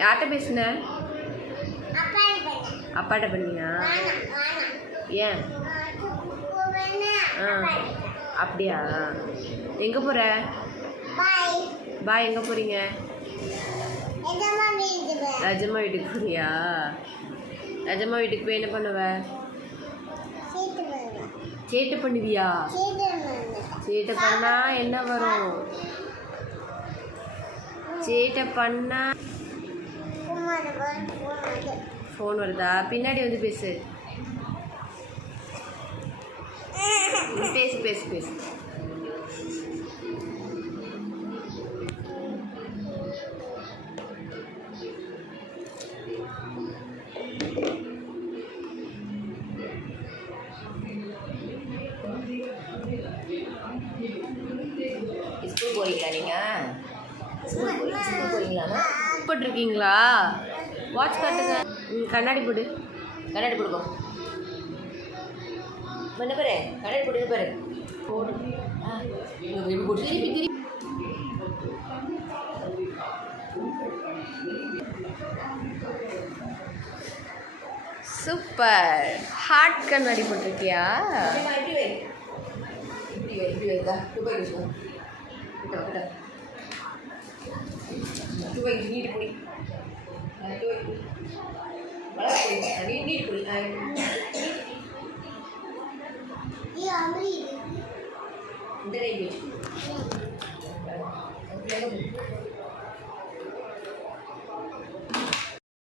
யார்கிட்ட பேசுன? அப்பாட்ட பண்ணியா? ஏன்? அப்படியா? எங்கே போகிற? பாய், எங்கே போகிறீங்க? ரஜம்மா வீட்டுக்கு போறியா? ரஜம்மா வீட்டுக்கு போய் என்ன பண்ணுவ? சேட்டை பண்ணுவியா? சேட்டை பண்ணா என்ன வரும்? சேட்டை பண்ணா ஃபோன் வருதா? பின்னாடி வந்து பேசு. பேசு பேசு பேசு. ஸ்கூல் போறீங்களா நீங்கள்? ஸ்கூல் போறீங்களா? போட்டிருக்கீங்களா? வாட்ச் காட்டுங்க. கண்ணாடி போடு. கண்ணாடி போடுவோம். என்ன பாரு, கண்ணாடி போட்டு பாரு. போடு. திருப்பி சூப்பர். ஹார்ட் கண்ணாடி போட்டிருக்கியா? இந்த